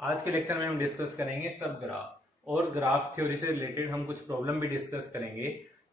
आज के लेक्चर में हम डिस्कस करेंगे सब ग्राफ और ग्राफ थ्योरी से रिलेटेड हम कुछ प्रॉब्लम भी डिस्कस करेंगे।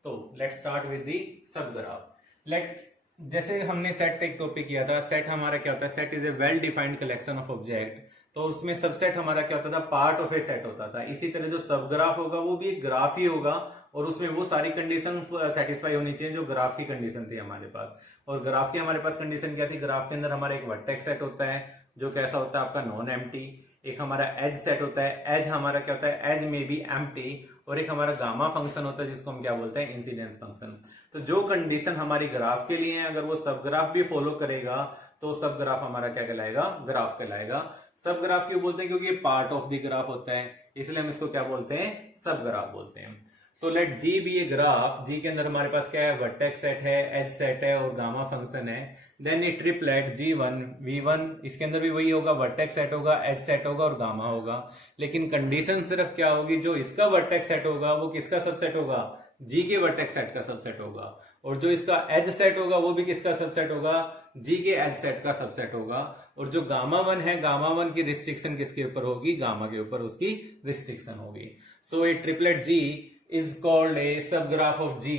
तो लेट्स स्टार्ट विद दी सब ग्राफ। लेट जैसे हमने सेट एक टॉपिक किया था, सेट हमारा क्या होता है, set is a well defined collection of object. तो उसमें सबसेट हमारा क्या होता था, पार्ट ऑफ ए सेट होता था। इसी तरह जो सब ग्राफ होगा वो भी एक ग्राफ ही होगा और उसमें वो सारी कंडीशन सेटिस्फाई होनी चाहिए जो ग्राफ की कंडीशन थी हमारे पास। और ग्राफ की हमारे पास कंडीशन क्या थी, ग्राफ के अंदर हमारा एक वर्टेक्स सेट होता है जो कैसा होता है आपका नॉन एम्प्टी। एक हमारा एज सेट होता है, एज हमारा क्या होता है, एज में बी एम्प्टी। और एक हमारा गामा फंक्शन होता है जिसको हम क्या बोलते हैं, इंसिडेंस फंक्शन। तो जो कंडीशन हमारी ग्राफ के लिए है, अगर वो सब ग्राफ भी फॉलो करेगा तो सब ग्राफ हमारा क्या कहलाएगा, ग्राफ कहलाएगा। सब ग्राफ क्यों बोलते हैं, क्योंकि ये पार्ट ऑफ द ग्राफ होता है, इसलिए हम इसको क्या बोलते हैं, सब ग्राफ बोलते हैं। So let G be a graph. G के अंदर हमारे पास क्या है, वर्टेक्स सेट है, एज सेट है और गामा फंक्शन है। देन ये ट्रिपलेट G1 V1, इसके अंदर भी वही होगा, वर्टेक्स सेट होगा, एज सेट होगा और गामा होगा। लेकिन कंडीशन सिर्फ क्या होगी, जो इसका वर्टेक्स सेट होगा वो किसका सबसेट होगा, जी के वर्टेक्स सेट का सबसेट होगा। और जो इसका एज सेट होगा वो भी किसका सबसेट होगा, जी के एज सेट का सबसेट होगा। और जो गामा वन है, गामा वन की रिस्ट्रिक्शन किसके ऊपर होगी, गामा के ऊपर उसकी रिस्ट्रिक्शन होगी। So a triplet G is called a subgraph of G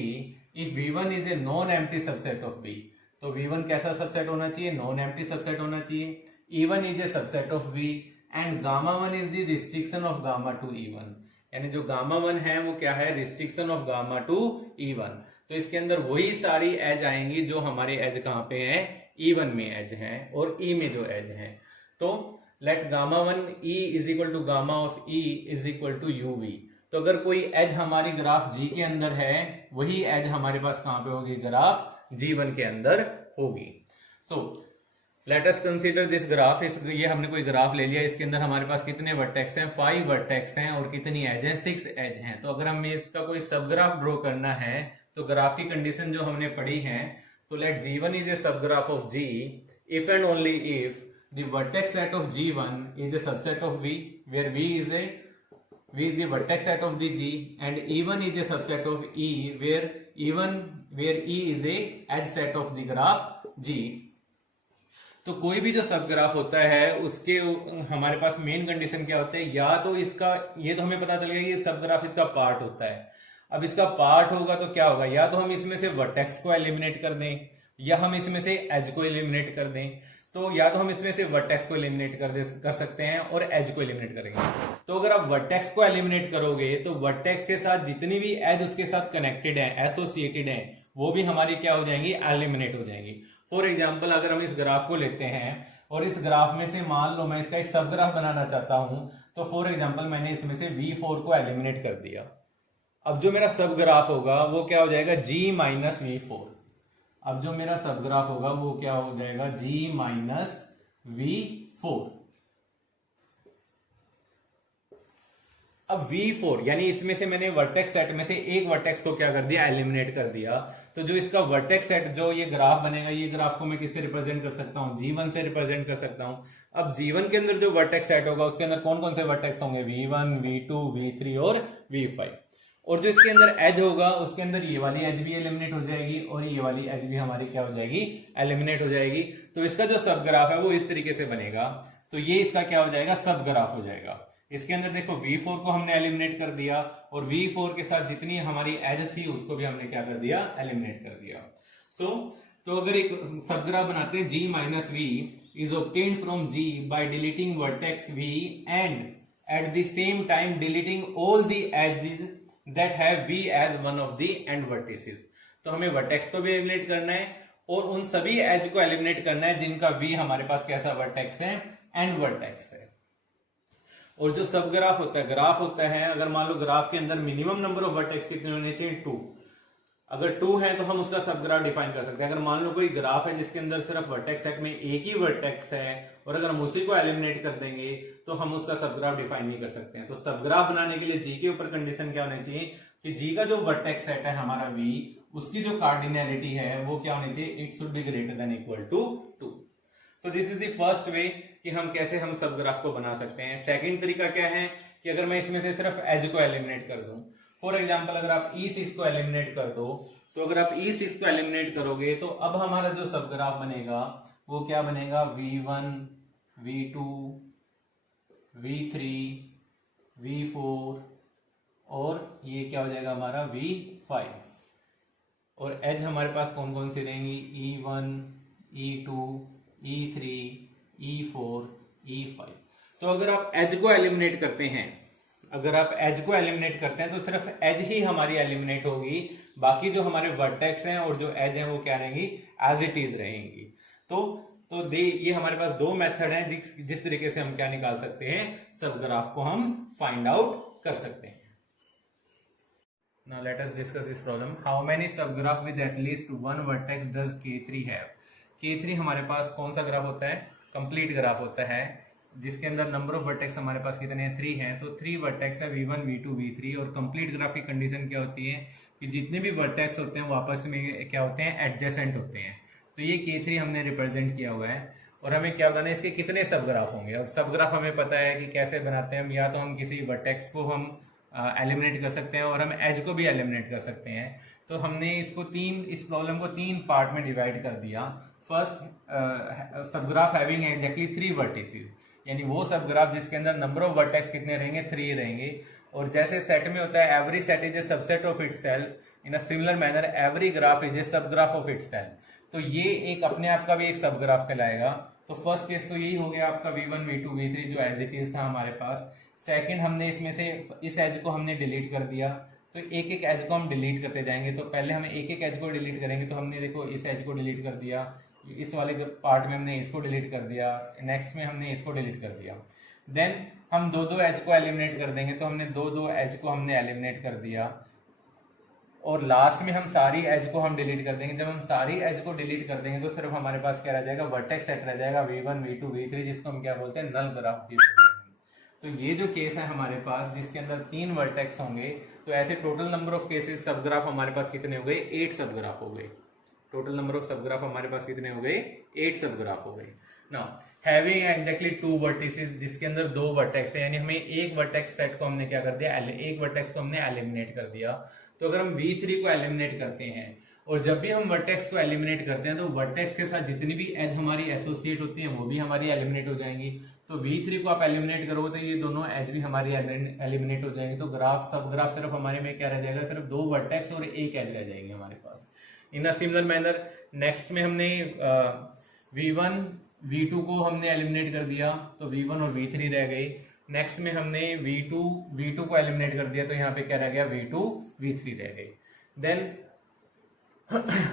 if V1 is a non-empty subset of V। तो V1 कैसा सबसेट होना चाहिए, नॉन एम्प्टी सबसेट होना चाहिए। E1 is a subset of V and gamma 1 is the restriction of gamma to E1। यानी जो gamma 1 है वो क्या है, restriction of gamma two E1। तो इसके अंदर वही सारी एज आएंगी जो हमारे एज कहाँ पे है, E1 में एज है और E में जो एज है। तो let gamma 1 E is equal to gamma of E is equal to UV। तो अगर कोई एज हमारी ग्राफ जी के अंदर है, वही एज हमारे पास कहां पे होगी, ग्राफ G1 के अंदर होगी। सो let us consider this graph. ये हमने कोई ग्राफ ले लिया, इसके अंदर हमारे पास कितने वर्टेक्स हैं, 5 वर्टेक्स हैं और कितनी एज है, 6 एज हैं। तो अगर हमें इसका कोई सब ग्राफ ड्रॉ करना है तो ग्राफ की कंडीशन जो हमने पढ़ी है, तो late G1 is a sub graph of G if and only if the vertex set of G1 is a subset of V where V is the vertex set of the G and E1 is a subset of E where E is a edge set of the graph G। तो कोई भी जो सब graph होता है उसके हमारे पास main condition क्या होता है, या तो इसका, ये तो हमें पता चल गया ये सब ग्राफ इसका पार्ट होता है। अब इसका पार्ट होगा तो क्या होगा, या तो हम इसमें से वर्टेक्स को एलिमिनेट कर दें या हम इसमें से एज को एलिमिनेट कर दें। तो या तो हम इसमें से वर्टेक्स को एलिमिनेट कर सकते हैं और एज को एलिमिनेट करेंगे। तो अगर आप वर्टेक्स को एलिमिनेट करोगे तो वर्टेक्स के साथ जितनी भी एज उसके साथ कनेक्टेड है, एसोसिएटेड है, वो भी हमारी क्या हो जाएंगी, एलिमिनेट हो जाएंगी। फॉर एग्जाम्पल अगर हम इस ग्राफ को लेते हैं और इस ग्राफ में से मान लो मैं इसका एक सब ग्राफ बनाना चाहता हूं, तो फॉर एग्जाम्पल मैंने इसमें से V4 को एलिमिनेट कर दिया। अब जो मेरा सब ग्राफ होगा वो क्या हो जाएगा, G माइनस V4। अब जो मेरा सब ग्राफ होगा वो क्या हो जाएगा, G माइनस V4। अब V4 यानी इसमें से मैंने वर्टेक्स सेट में से एक वर्टेक्स को क्या कर दिया, एलिमिनेट कर दिया। तो जो इसका वर्टेक्स सेट, जो ये ग्राफ बनेगा, ये ग्राफ को मैं किससे रिप्रेजेंट कर सकता हूं, G1 से रिप्रेजेंट कर सकता हूं। अब G1 के अंदर जो वर्टेक्स सेट होगा उसके अंदर कौन कौन से वर्टेक्स होंगे, V1 V2 V3 और V5। और जो इसके अंदर एज होगा उसके अंदर ये वाली एज भी एलिमिनेट हो जाएगी और ये वाली एज भी हमारी क्या हो जाएगी, एलिमिनेट हो जाएगी। तो इसका जो सब ग्राफ है वो इस तरीके से बनेगा। तो ये इसका क्या हो जाएगा, सब ग्राफ हो जाएगा। इसके अंदर देखो V4 को हमने एलिमिनेट कर दिया और V4 के साथ जितनी हमारी एज थी उसको भी हमने क्या कर दिया, एलिमिनेट कर दिया। तो अगर एक सब ग्राफ बनाते हैं, G minus V is obtained from G by deleting vertex V and at the same time deleting all the edges that have V as one of the end vertices। तो हमें वर्टेक्स को भी eliminate करना है और उन सभी as को एलिमिनेट करना है जिनका V हमारे पास कैसा वर्टेक्स है, एंड वर्टेक्स है। और जो सब ग्राफ होता है, अगर मान लो ग्राफ के अंदर मिनिमम नंबर ऑफ वर्टेक्स कितने होने चाहिए, 2। अगर 2 है तो हम उसका सब ग्राफ डिफाइन कर सकते हैं। अगर मान लो कोई ग्राफ है जिसके अंदर सिर्फ वर्टेक्स सेट में एक ही वर्टेक्स है और अगर हम उसी को एलिमिनेट कर देंगे तो हम उसका सब ग्राफ डिफाइन नहीं कर सकते हैं। तो सब ग्राफ बनाने के लिए जी के ऊपर कंडीशन क्या होनी चाहिए कि जी का जो वर्टेक्स सेट है हमारा V, उसकी जो कार्डिनैलिटी है वो क्या होनी चाहिए, it should be greater than equal to 2। So this is the first way कि हम कैसे हम सब ग्राफ को बना सकते हैं। सेकंड तरीका क्या है कि अगर मैं इसमें से सिर्फ एज को एलिमिनेट कर दूं, फॉर एग्जाम्पल अगर आप E6 को एलिमिनेट कर दो, तो अगर आप E6 को एलिमिनेट करोगे तो अब हमारा जो सब ग्राफ बनेगा वो क्या बनेगा, V1 V2 V3, V4 और ये क्या हो जाएगा हमारा V5। और एज हमारे पास कौन कौन सी रहेंगी, E1, E2, E3, E4, E5। तो अगर आप एज को एलिमिनेट करते हैं, तो सिर्फ एज ही हमारी एलिमिनेट होगी, बाकी जो हमारे वर्टेक्स हैं और जो एज हैं वो क्या रहेंगी, एज इट इज रहेंगी। तो ये हमारे पास दो मेथड हैं जिस तरीके से हम क्या निकाल सकते हैं, सब ग्राफ को हम फाइंड आउट कर सकते हैं। Now let us discuss this problem. How many subgraph with at least one vertex does K3 have? K3 हमारे पास कौन सा ग्राफ होता है, कंप्लीट ग्राफ होता है, जिसके अंदर नंबर ऑफ वर्टेक्स हमारे पास कितने हैं, 3 हैं। तो 3 वर्टेक्स है V1, V2, V3। और कंप्लीट ग्राफ की कंडीशन क्या होती है कि जितने भी वर्टेक्स होते हैं वो आपस में क्या होते हैं, एडजेसेंट होते हैं। तो ये K3 हमने रिप्रेजेंट किया हुआ है। और हमें क्या बताना है, इसके कितने सब ग्राफ होंगे। और सब ग्राफ हमें पता है कि कैसे बनाते हैं हम, या तो हम किसी वर्टेक्स को हम एलिमिनेट कर सकते हैं और हम एज को भी एलिमिनेट कर सकते हैं। तो हमने इस प्रॉब्लम को 3 पार्ट में डिवाइड कर दिया। First, subgraph having exactly 3 vertices, यानी वो सबग्राफ जिसके अंदर नंबर ऑफ वर्टेक्स कितने रहेंगे, 3 रहेंगे। और जैसे सेट में होता है every set is a subset of itself, in a similar manner every graph is a subgraph of itself. तो ये एक अपने आप का भी एक सबग्राफ कहलाएगा। तो फर्स्ट केस तो यही हो गया आपका V1, V2, V3 जो एज इट इज था हमारे पास। सेकंड, हमने इसमें से इस एज को हमने डिलीट कर दिया। तो एक एक एज को हम डिलीट करते जाएंगे। तो पहले हमें एक एक एज को डिलीट करेंगे। तो हमने देखो इस एज को डिलीट कर दिया, इस वाले पार्ट में हमने इसको डिलीट कर दिया, नेक्स्ट में हमने इसको डिलीट कर दिया। देन हम दो दो एज को एलिमिनेट कर देंगे। तो हमने दो दो एज को हमने एलिमिनेट कर दिया। और लास्ट में हम सारी एज को हम डिलीट कर देंगे। जब हम सारी एज को डिलीट कर देंगे तो सिर्फ हमारे पास क्या रह जाएगा, वर्टेक्स सेट रह जाएगा V1, V2, V3, जिसको हम क्या बोलते हैं, नल ग्राफ भी बोलते हैं। तो ये जो केस है हमारे पास जिसके अंदर 3 वर्टेक्स होंगे, तो ऐसे टोटल नंबर ऑफ केसेस सब ग्राफ हमारे पास कितने हो गए, 8 सब ग्राफ हो गए। Total number of subgraph हमारे पास कितने हो गए, 8 सब ग्राफ हो गए। नाउ हैविंग एग्जैक्टली 2 वर्टिसेस, जिसके अंदर 2 वर्टेक्स है, यानी हमें एक वर्टेक्स सेट को हमने क्या कर दिया, एक वर्टेक्स को हमने एलिमिनेट कर दिया। तो अगर हम V3 को एलिमिनेट करते हैं, और जब भी हम वर्टेक्स को एलिमिनेट करते हैं तो वर्टेक्स के साथ जितनी भी एज हमारी एसोसिएट होती है वो भी हमारी एलिमिनेट हो जाएंगी। तो V3 को आप एलिमिनेट करोगे तो ये दोनों एज भी हमारी एलिमिनेट हो जाएंगी। तो सब ग्राफ सिर्फ हमारे में क्या रह जाएगा, सिर्फ 2 वर्टेक्स और एक एज रह जाएंगे हमारे पास। इन अ सिमिलर मैनर नेक्स्ट में हमने V1, V2 को हमने एलिमिनेट कर दिया, तो V1 और V3 रह गए। नेक्स्ट में हमने V2 को एलिमिनेट कर दिया, तो यहाँ पे क्या रह गया, V2, V3 रह गए। देन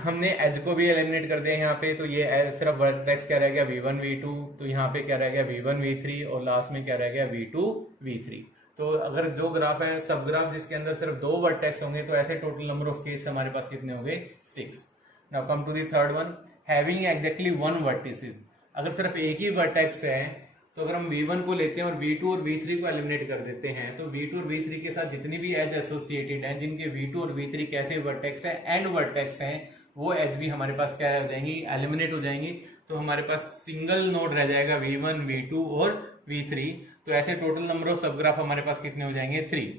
हमने एज को भी एलिमिनेट कर दिया यहाँ पे, तो ये सिर्फ वर्टेक्स क्या रह गया, V1, V2। तो यहाँ पे क्या रह गया, V1, V3, और लास्ट में क्या रह गया, V2, V3। तो अगर जो ग्राफ है सब ग्राफ जिसके अंदर सिर्फ 2 वर्टेक्स होंगे, तो ऐसे टोटल नंबर ऑफ केस हमारे पास कितने हो गए, 6। Now come to the third one, having exactly 1 vertices. अगर सिर्फ एक ही वर्टेक्स है, तो अगर हम V1 को लेते हैं और V2 और V3 को एलिमिनेट कर देते हैं, तो V2 और V3 के साथ जितनी भी एज एसोसिएटेड हैं, जिनके V2 और V3 कैसे वर्टेक्स है, एंड वर्टेक्स हैं, वो एज भी हमारे पास क्या हो जाएंगी, एलिमिनेट हो जाएंगी। तो हमारे पास सिंगल नोड रह जाएगा V1, V2 और V3। तो ऐसे total number of subgraph हमारे पास कितने हो जाएंगे, 3।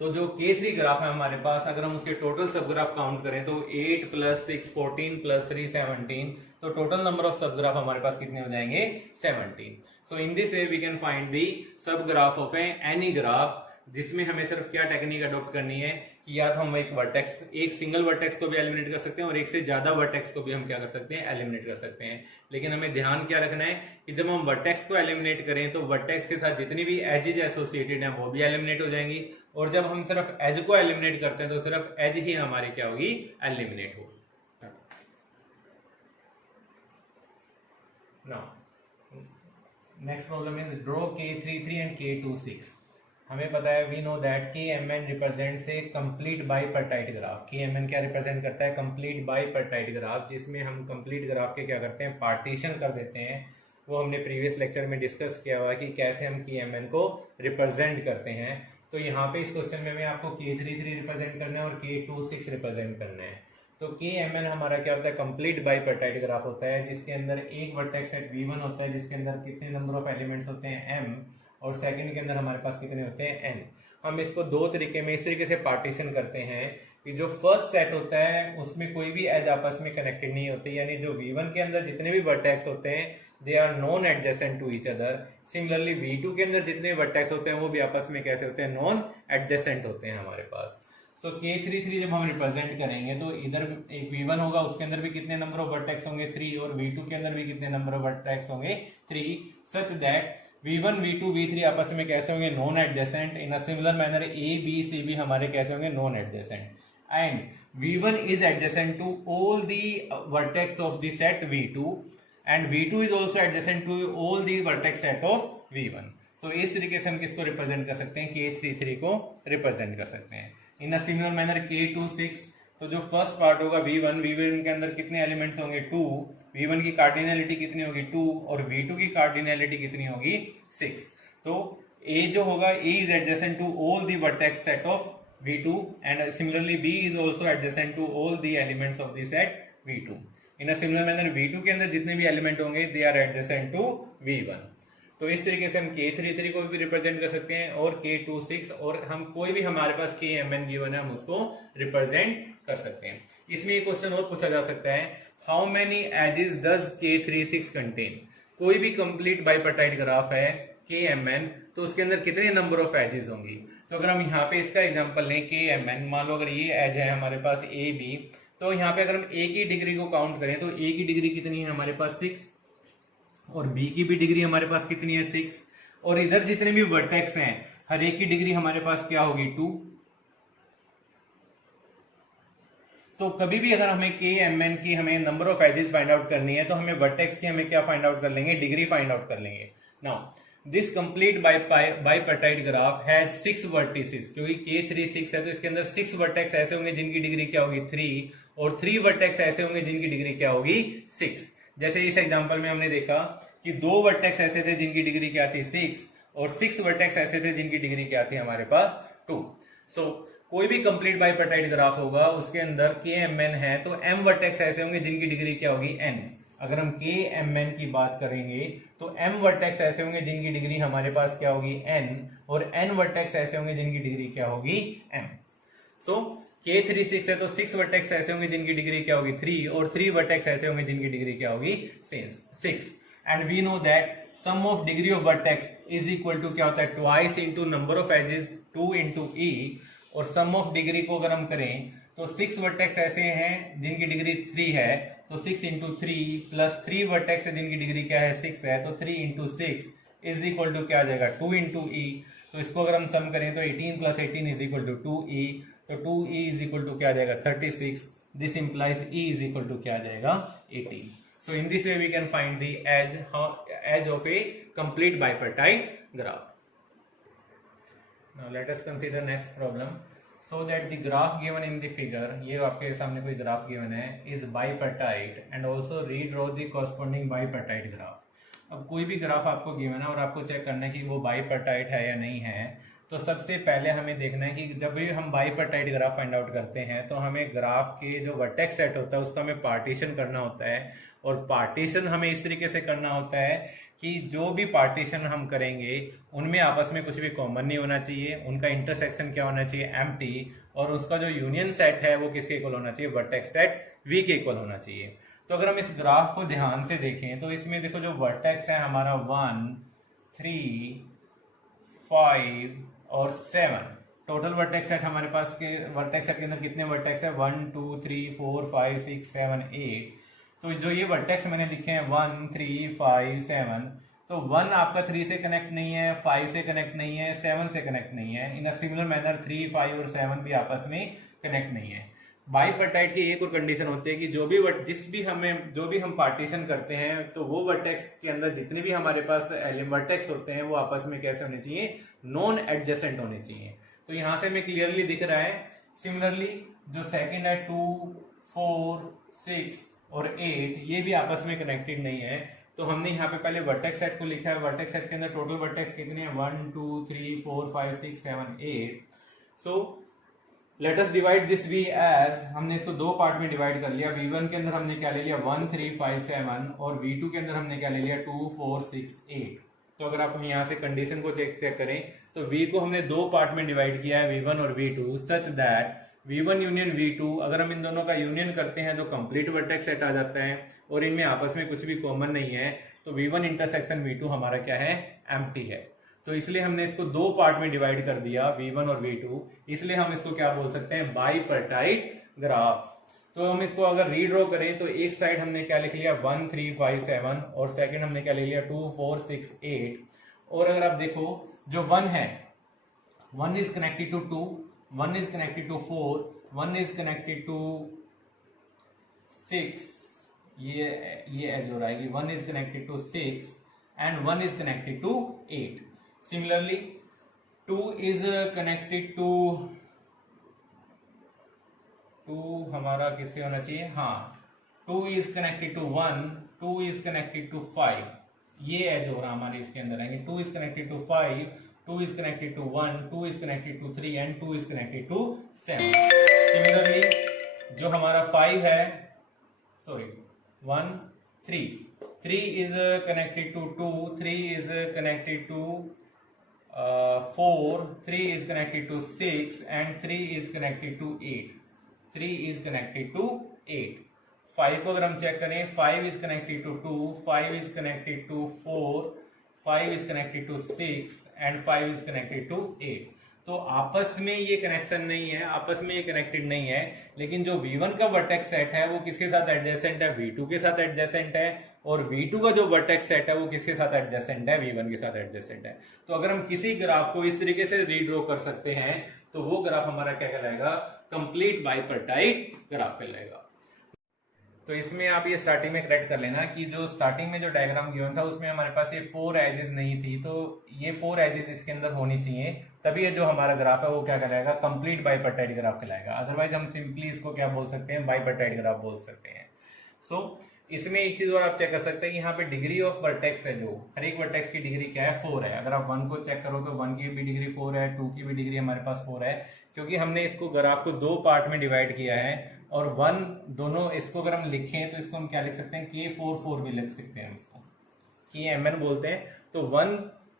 तो जो K3 ग्राफ है हमारे पास, अगर हम उसके टोटल सब ग्राफ काउंट करें तो 8 + 6 14 + 3 17। तो total number of subgraph हमारे पास कितने हो जाएंगे, 17। So in this way we can find the सब ग्राफ ऑफ एनी ग्राफ, जिसमें हमें सिर्फ क्या टेक्निक अडॉप्ट करनी है कि या तो हम एक सिंगल वर्टेक्स को भी एलिमिनेट कर सकते हैं और एक से ज्यादा वर्टेक्स को भी हम क्या कर सकते हैं, एलिमिनेट कर सकते हैं। लेकिन हमें ध्यान क्या रखना है कि जब हम वर्टेक्स को एलिमिनेट करें तो वर्टेक्स के साथ जितनी भी एजेस एसोसिएटेड हैं वो भी एलिमिनेट हो जाएंगी, और जब हम सिर्फ एज को एलिमिनेट करते हैं तो सिर्फ एज ही हमारी क्या होगी, एलिमिनेट होगी। Now next problem is draw K33 and K26। हमें पता है, we know that KMN represents a complete bipartite graph. KMN क्या रिप्रेजेंट करता है, कंप्लीट बाइपर्टाइट ग्राफ, जिसमें हम कंप्लीट ग्राफ के क्या करते हैं, पार्टीशन कर देते हैं। वो हमने प्रीवियस लेक्चर में डिस्कस किया हुआ कि कैसे हम KMN को रिप्रेजेंट करते हैं। तो यहाँ पे इस क्वेश्चन में आपको K33 रिप्रेजेंट करना है और K26 रिप्रेजेंट करना है। तो KMN हमारा क्या होता है, कंप्लीट बाइपर्टाइट ग्राफ होता है, जिसके अंदर एक वर्टेक्स सेट V1 होता है, जिसके अंदर कितने नंबर ऑफ एलिमेंट्स होते हैं, M, और सेकंड के अंदर हमारे पास कितने होते हैं, n। हम इसको दो तरीके में इस तरीके से पार्टीशन करते हैं कि जो फर्स्ट सेट होता है उसमें कोई भी एज आपस में कनेक्टेड नहीं होती, यानी जो V1 के अंदर जितने भी वर्टेक्स होते हैं they are non adjacent to each other. Similarly V2 के अंदर जितने वर्टेक्स होते हैं वो भी आपस में कैसे होते हैं, नॉन एडजेसेंट होते हैं हमारे पास। सो K33 जब हम रिप्रेजेंट करेंगे तो इधर एक V1 होगा, उसके अंदर भी कितने नंबर ऑफ वर्टेक्स होंगे 3, और V2 के अंदर भी कितने नंबर ऑफ वर्टेक्स होंगे 3, such that V1 V2 V3 आपस में कैसे होंगे, non adjacent. In a similar manner A B C भी हमारे कैसे होंगे, non adjacent. And V1 is adjacent to all the vertex of the set V2 and V2 is also adjacent to all the vertex set of V1। तो इस तरीके से हम किसको रिप्रेजेंट कर सकते हैं, K33 को रिप्रेजेंट कर सकते हैं। इन अ सिमिलर मैनर K26, तो जो फर्स्ट पार्ट होगा V1 के अंदर कितने एलिमेंट्स होंगे 2, V1 की कार्डिनैलिटी कितनी होगी 2 और V2 की कार्डिनैलिटी कितनी होगी 6। तो A जो होगा A is adjacent to all the vertex set of V2 and similarly B is also adjacent to all the elements of the set V2। In a similar manner V2 के अंदर जितने भी element होंगे they are adjacent to V1। तो इस तरीके से हम K33 को भी रिप्रेजेंट कर सकते हैं और K26, और हम कोई भी हमारे पास KMN गिवन है हम उसको रिप्रेजेंट कर सकते हैं। इसमें एक क्वेश्चन और पूछा जा सकता है, how many edges does K36 contain. कोई भी कंप्लीट बाइपर्टाइट ग्राफ है KMN तो उसके अंदर कितने नंबर ऑफ एजेस होंगी। तो अगर हम यहाँ पे इसका एग्जांपल लें KMN, मान लो अगर ये एज है हमारे पास AB, तो यहाँ पे अगर हम A की डिग्री को काउंट करें तो A की डिग्री कितनी है हमारे पास 6, और B की भी डिग्री हमारे पास कितनी है 6, और इधर जितने भी वर्टेक्स हैं हर एक की डिग्री हमारे पास क्या होगी 2। तो कभी भी अगर हमें KMN की हमें number of edges find out करनी है तो हमें वर्टेक्स की हमें क्या फाइंड आउट कर लेंगे, डिग्री फाइंड आउट कर लेंगे। Now this complete bipartite graph has 6 vertices, क्योंकि K36 है तो इसके अंदर 6 वर्टेक्स ऐसे होंगे जिनकी डिग्री क्या होगी 3, और 3 वर्टेक्स ऐसे होंगे जिनकी डिग्री क्या होगी 6। जैसे इस एग्जांपल में हमने देखा कि 2 वर्टेक्स ऐसे थे जिनकी डिग्री क्या थी 6, और 6 वर्टेक्स ऐसे थे जिनकी डिग्री क्या थी हमारे पास 2। सो कोई भी कंप्लीट बाइपर्टाइट ग्राफ होगा उसके अंदर KMN है तो M वर्टेक्स ऐसे होंगे जिनकी डिग्री क्या होगी n। अगर हम KMN की बात करेंगे तो M वर्टेक्स ऐसे होंगे जिनकी डिग्री हमारे पास क्या होगी n, और N वर्टेक्स ऐसे होंगे जिनकी डिग्री क्या होगी m। सो K36 है तो 6 वर्टेक्स ऐसे होंगे जिनकी डिग्री क्या होगी 3, और 3 वर्टेक्स ऐसे होंगे जिनकी डिग्री क्या होगी 6। And we know that sum of degree of vertex is equal to क्या होता है, twice into number of edges 2 into E, और सम ऑफ डिग्री को अगर हम करें तो 6 वर्टेक्स ऐसे हैं जिनकी डिग्री 3 है तो 6 इंटू 3 प्लस 3 वर्टेक्स है जिनकी डिग्री क्या है 6 है, तो 3 इंटू 6 इज इक्वल टू क्या आ जाएगा 2 इंटू E। तो इसको अगर हम सम करें तो 18 plus 18 is equal to 2E, तो 2E इज इक्वल टू क्या आ जाएगा 36। This implies E is equal to क्या आ जाएगा 18। So in this way we can find the edge of a complete bipartite graph. Now let us consider next problem. So that the graph given in the figure, ये आपके सामने कोई graph given है, is bipartite and also redraw the corresponding bipartite graph. अब कोई भी graph आपको given है और आपको चेक करना है कि वो bipartite है या नहीं है, तो सबसे पहले हमें देखना है कि जब भी हम bipartite ग्राफ फाइंड आउट करते हैं तो हमें ग्राफ के जो वर्टेक्स सेट होता है उसका हमें पार्टीशन करना होता है, और पार्टीशन हमें इस तरीके से करना होता है कि जो भी पार्टीशन हम करेंगे उनमें आपस में कुछ भी कॉमन नहीं होना चाहिए, उनका इंटरसेक्शन क्या होना चाहिए एम्प्टी, और उसका जो यूनियन सेट है वो किसके इक्वल होना चाहिए, वर्टेक्स सेट V के इक्वल होना चाहिए। तो अगर हम इस ग्राफ को ध्यान से देखें तो इसमें देखो जो वर्टेक्स है हमारा 1, 3, 5 और 7, टोटल वर्टेक्स सेट हमारे पास के वर्टेक्स सेट के अंदर कितने वर्टेक्स है 1 2 3 4 5 6 7 8। तो जो ये वर्टेक्स मैंने लिखे हैं 1 3 5 7, तो 1 आपका 3 से कनेक्ट नहीं है, 5 से कनेक्ट नहीं है, 7 से कनेक्ट नहीं है। इन अ सिमिलर मैनर 3 5 और 7 भी आपस में कनेक्ट नहीं है। बाइपर्टाइट की एक और कंडीशन होती है कि जो भी हम पार्टीशन करते हैं तो वो वर्टेक्स के अंदर जितने भी हमारे पास वर्टेक्स होते हैं वो आपस में कैसे होने चाहिए, नॉन एडजेसेंट होने चाहिए। तो यहां से हमें क्लियरली दिख रहा है। सिमिलरली जो सेकंड है 2 4 6 और 8 ये भी आपस में कनेक्टेड नहीं है। तो हमने यहाँ पे पहले वर्टेक्स सेट को लिखा है, वर्टेक्स सेट के अंदर टोटल वर्टेक्स कितने हैं 1 2 3 4 5 6 7 8। So let us divide this V edge, हमने इसको दो पार्ट में डिवाइड कर लिया। V1 के अंदर हमने क्या ले लिया 1 3 5 7 और V2 के अंदर हमने क्या ले लिया 2 4 6 8। तो अगर आप यहाँ से कंडीशन को चेक करें तो V को हमने दो पार्ट में डिवाइड किया है V1 और V2 such that V1 union V2 अगर हम इन दोनों का यूनियन करते हैं तो कंप्लीट वर्टेक्स सेट आ जाता है और इनमें आपस में कुछ भी कॉमन नहीं है। तो V1 इंटरसेक्शन V2 हमारा क्या है, एम्प्टी है। तो इसलिए हमने इसको दो पार्ट में डिवाइड कर दिया, V1 और V2, इसलिए हम इसको क्या बोल सकते हैं, बाइपर्टाइट ग्राफ। तो हम इसको अगर रीड्रॉ करें तो एक साइड हमने क्या लिख लिया 1 3 5 7 और सेकंड हमने क्या ले लिया 2 4 6 8। और अगर आप देखो जो 1 है, 1 is connected to 2, 1 is connected to 4, 1 is connected to 6, ये एज हो रहा है कि 1 is connected to 6 and 1 is connected to 8। Similarly 2 is connected to 2 हमारा किससे होना चाहिए, हाँ 2 is connected to 1, 2 is connected to 5, ये एज हो रहा हमारे इसके अंदर आएंगे 2 is connected to 5, 2 is connected to 1, 2 is connected to 3 and 2 is connected to 7. Similarly जो हमारा 5 है, sorry 1 3, 3 is connected to 2, 3 is connected to 4, 3 is connected to 6 and 3 is connected to 8, 3 is connected to 8. 5 को अगर हम check करें, 5 is connected to 2, 5 is connected to 4, 5 is connected to 6 and 5 is connected to 8. तो आपस में ये connection नहीं है, आपस में ये कनेक्टेड नहीं है, लेकिन जो V1 का वर्टेक्स सेट है वो किसके साथ एडजेसेंट है, V2 के साथ एडजेसेंट है, और V2 का जो वर्टेक्स सेट है वो किसके साथ एडजेसेंट है, V1 के साथ एडजेसेंट है। तो अगर हम किसी ग्राफ को इस तरीके से रीड्रॉ कर सकते हैं तो वो ग्राफ हमारा क्या कहलाएगा, कंप्लीट बाइपर्टाइट ग्राफ कहलाएगा। तो इसमें आप ये स्टार्टिंग में करेक्ट कर लेना कि जो स्टार्टिंग में जो डायग्राम गिवन था उसमें हमारे पास ये 4 एजेस नहीं थी, तो ये 4 एजेस इसके अंदर होनी चाहिए, तभी ये जो हमारा ग्राफ है वो क्या कहलाएगा, कंप्लीट बाइपर्टाइट ग्राफ कहलाएगा। अदरवाइज हम सिंपली इसको क्या बोल सकते हैं, बाइपर्टाइट ग्राफ बोल सकते हैं। सो इसमें एक चीज और आप चेक कर सकते हैं कि यहाँ पे डिग्री ऑफ वर्टेक्स है, जो हर एक वर्टेक्स की डिग्री क्या है, 4 है। अगर आप 1 को चेक करो तो 1 की भी डिग्री 4 है, 2 की भी डिग्री हमारे पास 4 है, क्योंकि हमने इसको ग्राफ को दो पार्ट में डिवाइड किया है। और 1 दोनों इसको अगर हम लिखें तो इसको हम क्या लिख सकते हैं, K4 भी लिख सकते हैं, इसको KMN बोलते हैं। तो 1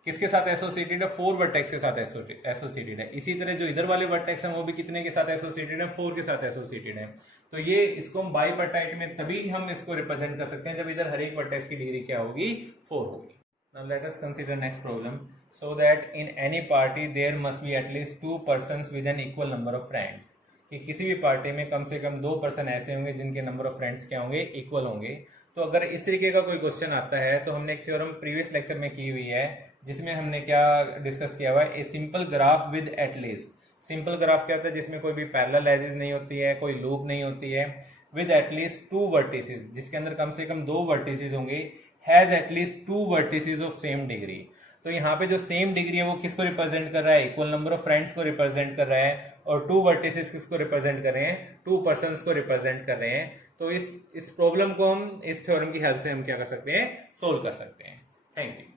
किसके साथ एसोसिएटेड है, 4 वर्टेक्स के साथ एसोसिएटेड है। इसी तरह जो इधर वाले वर्टेक्स हैं वो भी कितने के साथ एसोसिएटेड है, 4 के साथ एसोसिएटेड है। तो ये इसको हम बाइपर्टाइट में तभी हम इसको रिप्रेजेंट कर सकते हैं जब इधर हर एक वर्टेक्स की डिग्री क्या होगी, 4 होगी। Now let us consider next problem. So that in any party there must be at least 2 persons with an equal number of friends. कि किसी भी पार्टी में कम से कम 2 पर्सन ऐसे होंगे जिनके नंबर ऑफ फ्रेंड्स क्या होंगे, इक्वल होंगे। तो अगर इस तरीके का कोई क्वेश्चन आता है तो हमने एक थ्योरम प्रीवियस लेक्चर में की हुई है, जिसमें हमने क्या डिस्कस किया हुआ है, a simple graph with at least. Simple graph क्या होता है, जिसमें कोई भी पैरेलल एजेस नहीं होती है, कोई लूप नहीं होती है, विद एटलीस्ट 2 वर्टिसेस, जिसके अंदर कम से कम 2 वर्टिसेस होंगे, has at least 2 vertices of same degree. तो यहाँ पे जो सेम डिग्री है वो किसको रिप्रेजेंट कर रहा है, इक्वल नंबर ऑफ फ्रेंड्स को रिप्रेजेंट कर रहा है, और 2 वर्टिसेस किसको रिप्रेजेंट कर रहे हैं, 2 पर्सन्स को रिप्रेजेंट कर रहे हैं। तो इस प्रॉब्लम को हम इस थ्योरम की हेल्प से हम क्या कर सकते हैं, सोल्व कर सकते हैं। Thank you.